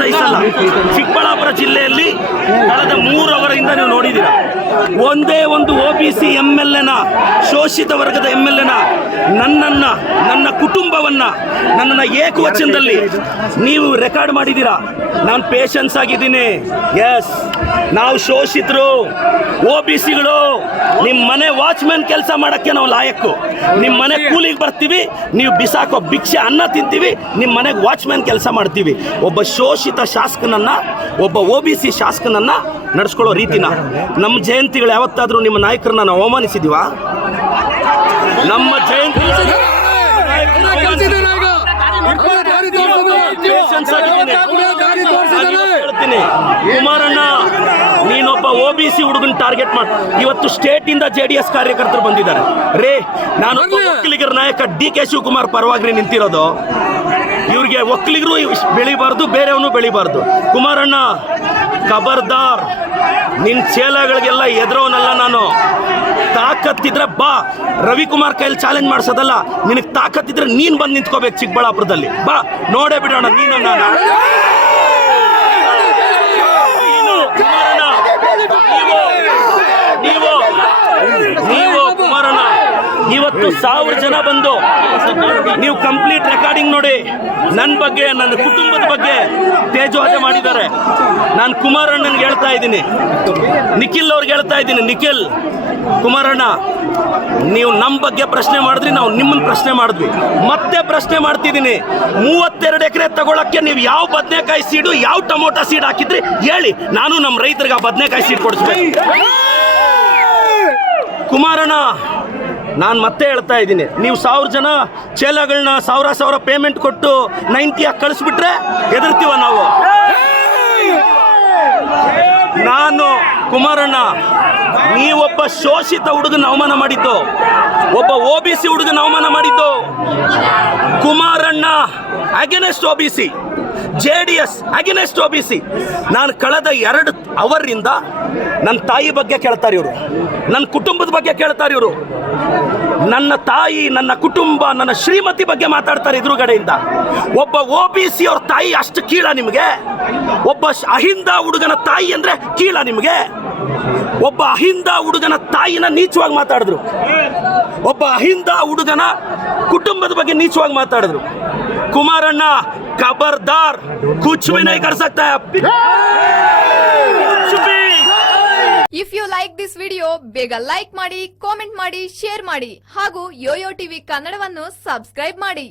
ಸಹಿಸಲ್ಲ. ಚಿಕ್ಕಬಳ್ಳಾಪುರ ಜಿಲ್ಲೆಯಲ್ಲಿ ಕಳೆದ 3 ಅವರಿಂದ ನೀವು ನೋಡಿದ್ದೀರಾ, ಒಂದೇ ಒಂದು OBC MLA ಶೋಷಿತ ವರ್ಗದ MLA ನನ್ನ ಕುಟುಂಬವನ್ನ ನನ್ನನ್ನು ಏಕವಚನದಲ್ಲಿ ನೀವು ರೆಕಾರ್ಡ್ ಮಾಡಿದ್ದೀರಾ. ನಾನು ಪೇಷನ್ಸ್ ಆಗಿದ್ದೀನಿ. ಎಸ್, ನಾವು ಶೋಷಿತರು, OBCಗಳು. ನಿಮ್ಮ ಮನೆ ವಾಚ್ಮ್ಯಾನ್ ಕೆಲಸ ಮಾಡೋಕ್ಕೆ ನಾವು ಲಾಯಕ್ಕು. ನಿಮ್ಮ ಮನೆ ಕೂಲಿಗೆ ಬರ್ತೀವಿ, ನೀವು ಬಿಸಾಕೋ ಭಿಕ್ಷೆ ಅನ್ನ ತಿಂತೀವಿ, ನಿಮ್ಮ ಮನೆಗೆ ವಾಚ್ಮ್ಯಾನ್ ಕೆಲಸ ಮಾಡ್ತೀವಿ. ಒಬ್ಬ ಶೋಷಿತ ಶಾಸಕನನ್ನ, ಒಬ್ಬ OBC ಶಾಸಕನನ್ನ ನಡೆಸ್ಕೊಳ್ಳೋ ರೀತಿನ ನಮ್ಮ ಜಯಂತಿಗಳು ಯಾವತ್ತಾದರೂ ನಿಮ್ಮ ನಾಯಕರನ್ನ ನಾವು ಅವಮಾನಿಸಿದೀವ? ನಮ್ಮ ಜಯಂತಿ ಕುಮಾರಣ್ಣ, ನೀನೊಬ್ಬ OBC ಹುಡುಗನ ಟಾರ್ಗೆಟ್ ಮಾಡಿ ಇವತ್ತು ಸ್ಟೇಟ್ ಇಂದ JDS ಕಾರ್ಯಕರ್ತರು ಬಂದಿದ್ದಾರೆ. ರೇ, ನಾನು ಒಕ್ಕಲಿಗರ ನಾಯಕ DK ಶಿವಕುಮಾರ್ ಪರವಾಗಿ ನಿಂತಿರೋದು. ಇವ್ರಿಗೆ ಒಕ್ಕಲಿಗರು ಬೆಳಿಬಾರ್ದು, ಬೇರೆಯವನು ಬೆಳಿಬಾರ್ದು. ಕುಮಾರಣ್ಣ, ಖಬರ್ದಾರ್, ನಿನ್ನ ಚೇಲಗಳಿಗೆಲ್ಲ ಎದುರೋನಲ್ಲ ನಾನು. ತಾಕತ್ತಿದ್ರೆ ಬಾ, ರವಿಕುಮಾರ್ ಕೈಲಿ ಚಾಲೆಂಜ್ ಮಾಡಿಸೋದಲ್ಲ. ನಿನಗೆ ತಾಕತ್ತಿದ್ರೆ ನೀನು ಬಂದು ನಿಂತ್ಕೋಬೇಕು ಚಿಕ್ಕಬಳ್ಳಾಪುರದಲ್ಲಿ. ಬಾ, ನೋಡೇ ಬಿಡೋಣ ನೀನು ನಾನು. ನೀವು ಕುಮಾರಣ್ಣ, ಇವತ್ತು 1000 ಜನ ಬಂದು ನೀವು ಕಂಪ್ಲೀಟ್ ರೆಕಾರ್ಡಿಂಗ್ ನೋಡಿ. ನನ್ನ ಬಗ್ಗೆ, ನನ್ನ ಕುಟುಂಬದ ಬಗ್ಗೆ ತೇಜೋವಧೆ ಮಾಡಿದ್ದಾರೆ. ನಾನು ಕುಮಾರಣ್ಣನಿಗೆ ಹೇಳ್ತಾ ಇದ್ದೀನಿ, ನಿಖಿಲ್ ಅವ್ರಿಗೆ ಹೇಳ್ತಾ ಇದ್ದೀನಿ, ನಿಖಿಲ್, ಕುಮಾರಣ್ಣ, ನೀವು ನಮ್ಮ ಬಗ್ಗೆ ಪ್ರಶ್ನೆ ಮಾಡಿದ್ರಿ, ನಾವು ನಿಮ್ಮನ್ನು ಪ್ರಶ್ನೆ ಮಾಡಿದ್ವಿ. ಮತ್ತೆ ಪ್ರಶ್ನೆ ಮಾಡ್ತಿದ್ದೀನಿ, 32 ಎಕರೆ ತಗೊಳಕ್ಕೆ ನೀವು ಯಾವ ಬದನೆಕಾಯಿ ಸೀಡು, ಯಾವ ಟೊಮೊಟೊ ಸೀಡ್ ಹಾಕಿದ್ರಿ ಹೇಳಿ. ನಾನು ನಮ್ಮ ರೈತರಿಗೆ ಆ ಬದನೆಕಾಯಿ ಸೀಡ್ ಕೊಡಿಸ್ಬೇಕು. ಕುಮಾರಣ್ಣ, ನಾನು ಮತ್ತೆ ಹೇಳ್ತಾ ಇದ್ದೀನಿ, ನೀವು 1000 ಜನ ಚೇಲಗಳನ್ನ 1000 ಪೇಮೆಂಟ್ ಕೊಟ್ಟು 90 ಕಳಿಸ್ಬಿಟ್ರೆ ಎದುರ್ತೀವ ನಾವು. ನಾನು ಕುಮಾರಣ್ಣ, ನೀವೊಬ್ಬ ಶೋಷಿತ ಹುಡುಗನ ಅವಮಾನ ಮಾಡಿದ್ದು, ಒಬ್ಬ OBC ಹುಡುಗನ ಅವಮಾನ ಮಾಡಿದ್ದು. Kumaranna against OBC, JDS against OBC. ನಾನು ಕಳೆದ 2 ಅವರಿಂದ ನನ್ನ ತಾಯಿ ಬಗ್ಗೆ ಕೇಳ್ತಾರೆ ಇವರು, ನನ್ನ ಕುಟುಂಬದ ಬಗ್ಗೆ ಕೇಳ್ತಾರೆ ಇವರು. ನನ್ನ ತಾಯಿ, ನನ್ನ ಕುಟುಂಬ, ನನ್ನ ಶ್ರೀಮತಿ ಬಗ್ಗೆ ಮಾತಾಡ್ತಾರೆ ಎದುರುಗಡೆಯಿಂದ. ಒಬ್ಬ OBC ಅವ್ರ ತಾಯಿ ಅಷ್ಟು ಕೀಳ ನಿಮಗೆ? ಒಬ್ಬ ಅಹಿಂದ ಹುಡುಗನ ತಾಯಿ ಅಂದ್ರೆ ಕೀಳ ನಿಮಗೆ? ಒಬ್ಬ ಅಹಿಂದ ಹುಡುಗನ ತಾಯಿನ ನೀಚವಾಗಿ ಮಾತಾಡಿದ್ರು, ಒಬ್ಬ ಅಹಿಂದ ಹುಡುಗನ ಕುಟುಂಬದ ಬಗ್ಗೆ ನೀಚವಾಗಿ ಮಾತಾಡಿದ್ರು. ಕುಮಾರಣ್ಣ, ಖಬರ್ದಾರ್, ಕುಚ್ ಭಿ ನಹೀ ಕರ್ ಸಕ್ತಾ ಹೈ. If you like this video, ಬೇಗ ಲೈಕ್ ಮಾಡಿ, ಕಾಮೆಂಟ್ ಮಾಡಿ, ಶೇರ್ ಮಾಡಿ ಹಾಗೂ ಯೋಯೋ ಟಿವಿ ಕನ್ನಡವನ್ನು ಸಬ್ಸ್ಕ್ರೈಬ್ ಮಾಡಿ.